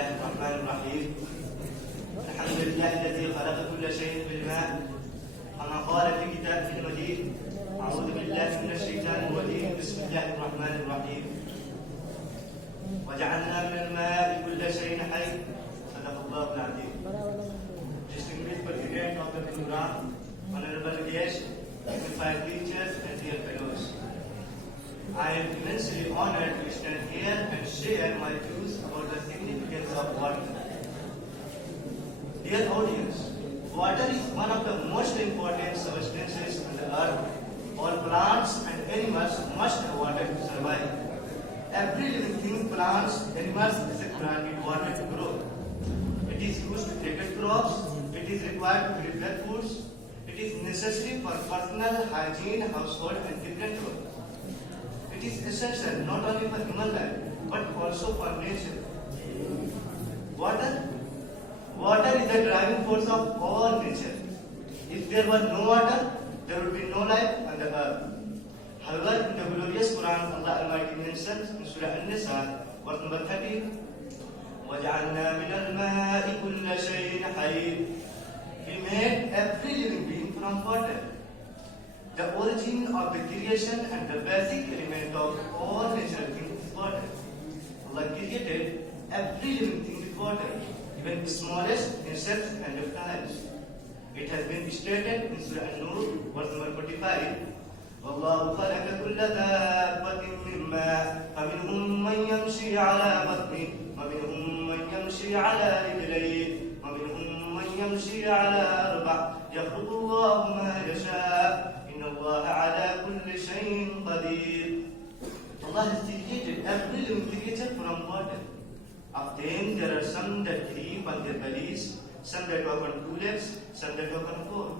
الله الرحمن الرحيم. الحمد لله الذي خلق كل شيء بالماء كما قال في كتابه المجيد. أعوذ بالله من الشيطان الرجيم. بسم الله الرحمن الرحيم. وجعلنا من الماء كل شيء حي. صدق الله العظيم. Distinguished President of the program, honorable guests, dignified teachers and dear fellows, I am immensely honored to stand here and share my views about the significance of water. Dear audience, water is one of the most important substances on the earth. All plants and animals must have water to survive. Every living thing, plants, animals, etc. need water to grow. It is used to protect crops. It is required to prepare foods. It is necessary for personal hygiene, household, and different roles. It is essential not only for human life but also for nature. Water is the driving force of all nature. If there were no water, there would be no life on the earth. However, in the glorious Quran, Allah Almighty mentions in Surah An-Nisa, verse number 30, وَجَعَلْنَا مِنَ الْمَاءِ كُلَّ شَيْءٍ حَيٍّ. We made every living being from water. The origin of the creation and the basic element of all natural things is water. Allah created every living thing with water, even the smallest insects and reptiles. It has been stated in Surah An-Nur, verse number 45, وَاللَّهُ خَلَقَ كُلَّ دَابَّةٍ مِّن مَّاءٍ فَمِنْهُم مَّن يَمْشِي عَلَى بَطْنِهِ وَمِنْهُم مَّن يَمْشِي عَلَى رِجْلَيْهِ وَمِنْهُم مَّن يَمْشِي عَلَى أَرْبَعٍ يَخْلُقُ اللَّهُ مَا يَشَاءُ إِنَّ اللَّهَ عَلَى كُلِّ شَيْءٍ قَدِيرٌ. Allah has created every living creature from water. Of them, there are some that creep on their bellies, some that walk on two legs, some that walk on four.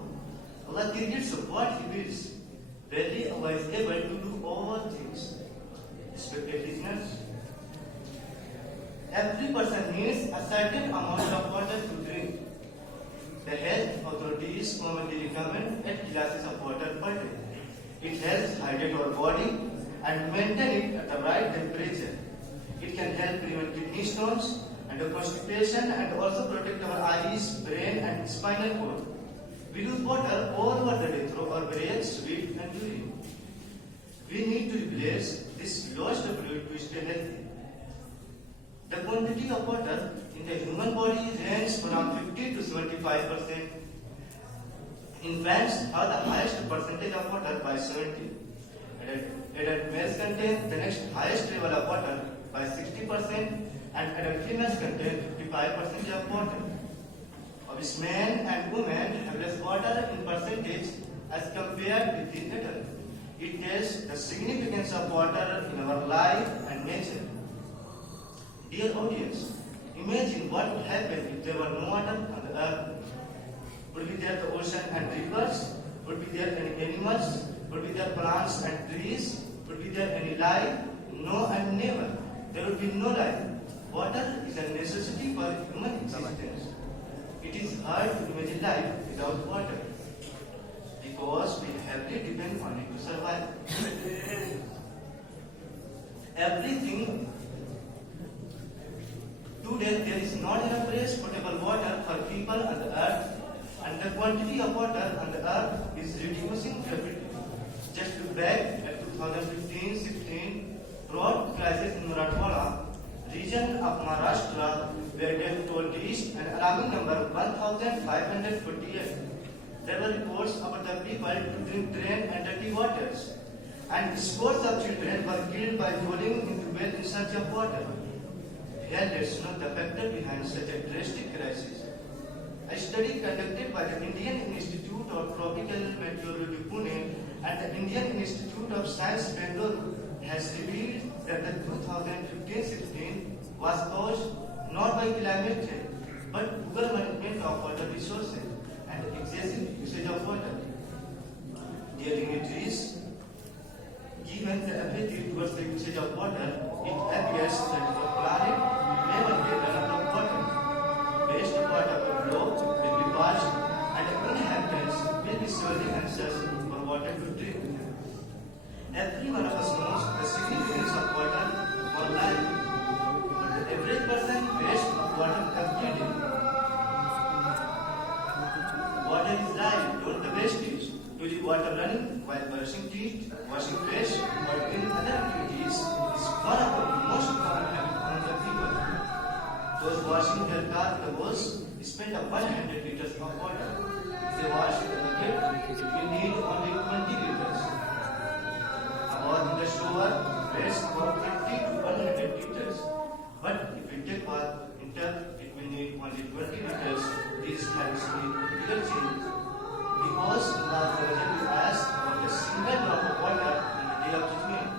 Allah creates what He wills. Verily, Allah is able to do all things. Respected listeners, every person needs a certain amount of water to drink. The health authorities commonly recommend 8 glasses of water per day. It helps hydrate our body and maintain it at the right temperature. It can help prevent kidney stones and constipation and also protect our eyes, brain and spinal cord. We lose water all over the day through our breath, sweat and urine. We need to replace this lost fluid to stay healthy. The quantity of water in the human body ranges from 50 to 75%. Infants have the highest percentage of water by 70%. Adult males contain the next highest level of water by 60%, and adult females contain 55% of water. Obviously, men and women have less water in percentage as compared with the adult. It tells the significance of water in our life and nature. Dear audience, imagine what would happen if there were no water on the earth. Would be there the ocean and rivers? Would be there any animals? Would be there plants and trees? Would be there any life? No and never. There would be no life. Water is a necessity for human existence. It is hard to imagine life without water because we heavily depend on it to survive. Everything today, there is not enough fresh potable water for people on the earth, and the quantity of water on the earth is reducing rapidly. Just to back at 2015-16 drought crisis in Marathwada, region of Maharashtra, where death toll reached an alarming number 1,548. There were reports about the people to drink drain and dirty waters, and scores of children were killed by falling into well in search of water. Here, let's note the factor behind such a drastic crisis. A study conducted by the Indian Institute of Tropical Meteorology Pune and the Indian Institute of Science Bangalore has revealed that the 2015-16 was caused not by climate change but poor management of water resources and excessive usage of water. Dear dignitaries, given the apathy towards the usage of water, it appears that our planet never get enough of water. Best part of the globe will be parched and the inhabitants will be sorely anxious for water to drink. Every one of us knows the significance of water for life, but the average person washing their car with the hose spend up 100 liters of water. If they wash with a bucket, it will need only 20 liters. A bath in the shower wastes about 50 to 100 liters. But if we take bath in tub, it will need only 20 liters. These times need little change. Because now the result is asked about a single drop of water in the day of judgment.